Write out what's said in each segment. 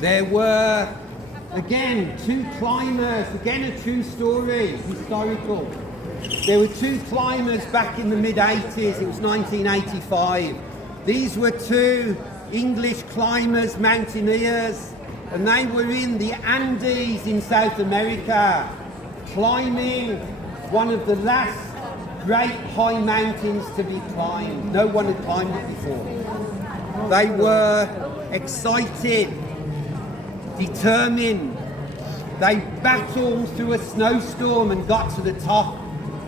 There were, again, two climbers, again a true story, historical. There were two climbers back in the mid-80s, it was 1985. These were two English climbers, mountaineers, and they were in the Andes in South America, climbing one of the last great high mountains to be climbed. No one had climbed it before. They were excited, determined. They battled through a snowstorm and got to the top.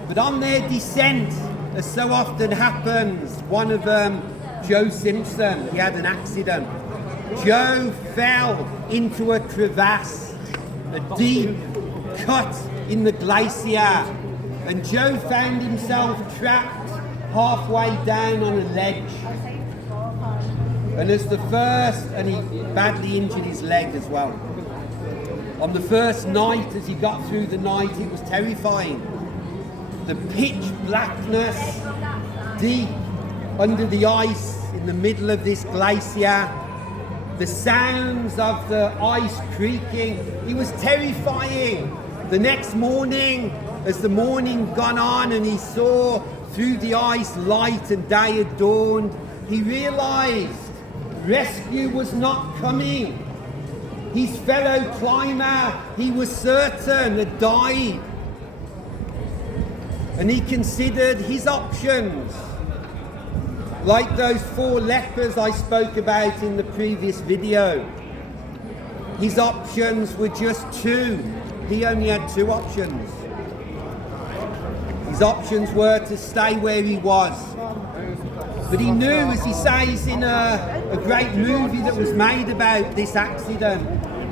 But on their descent, as so often happens, one of them, Joe Simpson, he had an accident. Joe fell into a crevasse, a deep cut in the glacier, and Joe found himself trapped halfway down on a ledge. And as the first, and he badly injured his leg as well. On the first night, as he got through the night, it was terrifying. The pitch blackness, deep under the ice, in the middle of this glacier, the sounds of the ice creaking, it was terrifying. The next morning, as the morning gone on and he saw through the ice light and day had dawned, he realised rescue was not coming. His fellow climber, he was certain, had died. And he considered his options. Like those 4 lepers I spoke about in the previous video. His options were just 2. He only had 2 options. His options were to stay where he was. But he knew, as he says in a great movie that was made about this accident,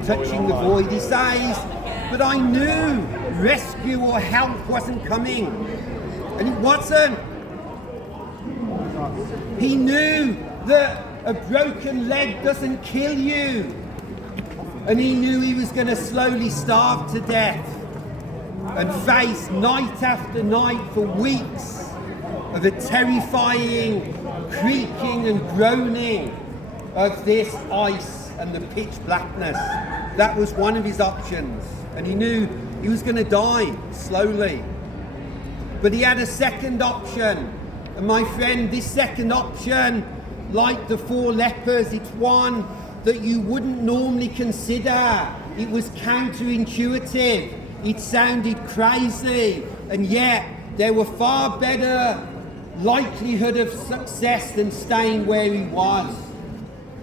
Touching the Void, he says, but I knew rescue or help wasn't coming. And it wasn't. He knew that a broken leg doesn't kill you. And he knew he was going to slowly starve to death and face night after night for weeks of the terrifying creaking and groaning of this ice and the pitch blackness. That was one of his options. And he knew he was going to die slowly. But he had a second option. And my friend, this second option, like the 4 lepers, it's one that you wouldn't normally consider. It was counterintuitive. It sounded crazy. And yet, there were far better likelihood of success than staying where he was.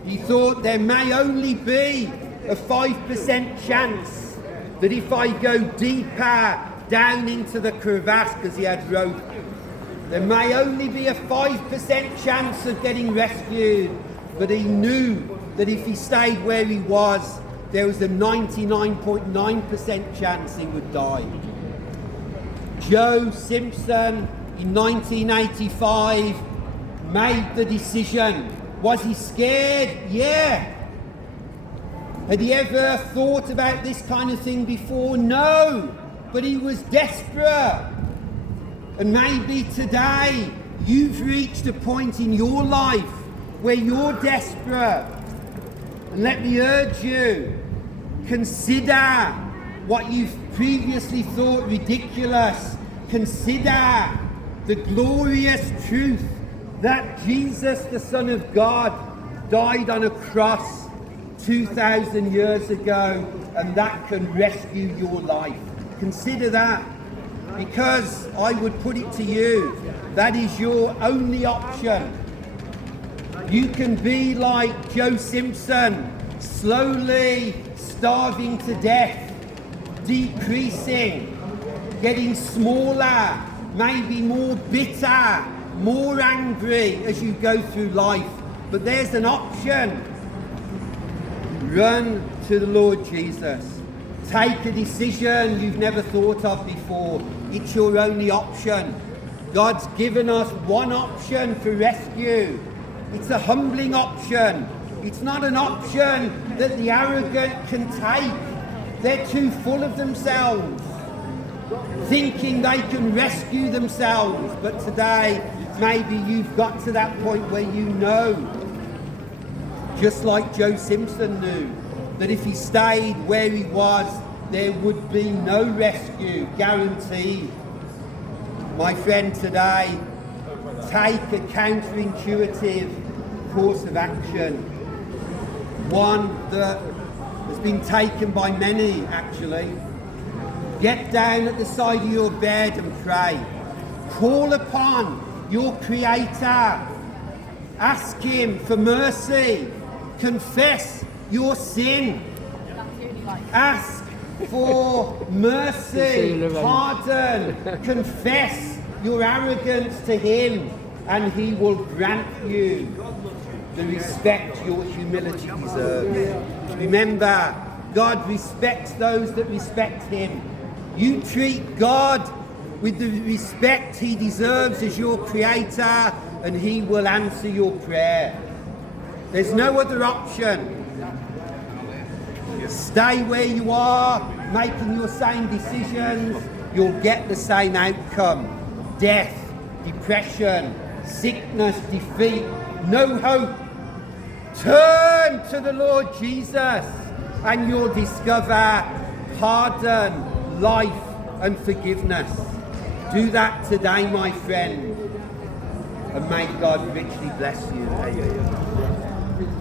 He thought there may only be a 5% chance that if I go deeper down into the crevasse, because he had rope, there may only be a 5% chance of getting rescued, but he knew that if he stayed where he was, there was a 99.9% chance he would die. Joe Simpson, in 1985, made the decision. Was he scared? Yeah. Had he ever thought about this kind of thing before? No. But he was desperate. And maybe today you've reached a point in your life where you're desperate. And let me urge you, consider what you've previously thought ridiculous. Consider the glorious truth that Jesus, the Son of God, died on a cross 2,000 years ago, and that can rescue your life. Consider that. Because I would put it to you, that is your only option. You can be like Joe Simpson, slowly starving to death, decreasing, getting smaller, maybe more bitter, more angry as you go through life. But there's an option. Run to the Lord Jesus. Take a decision you've never thought of before. It's your only option. God's given us one option for rescue. It's a humbling option. It's not an option that the arrogant can take. They're too full of themselves, thinking they can rescue themselves. But today, maybe you've got to that point where you know, just like Joe Simpson knew, that if he stayed where he was, there would be no rescue, guaranteed. My friend, today, take a counterintuitive course of action. One that has been taken by many, actually. Get down at the side of your bed and pray. Call upon your Creator. Ask him for mercy. Confess your sin. Ask for mercy, pardon, confess your arrogance to him, and he will grant you the respect your humility deserves. Remember, God respects those that respect him. You treat God with the respect he deserves as your Creator, and he will answer your prayer. There's no other option. Stay where you are, making your same decisions, you'll get the same outcome. Death, depression, sickness, defeat, no hope. Turn to the Lord Jesus and you'll discover pardon, life and forgiveness. Do that today, my friend, and may God richly bless you. Amen.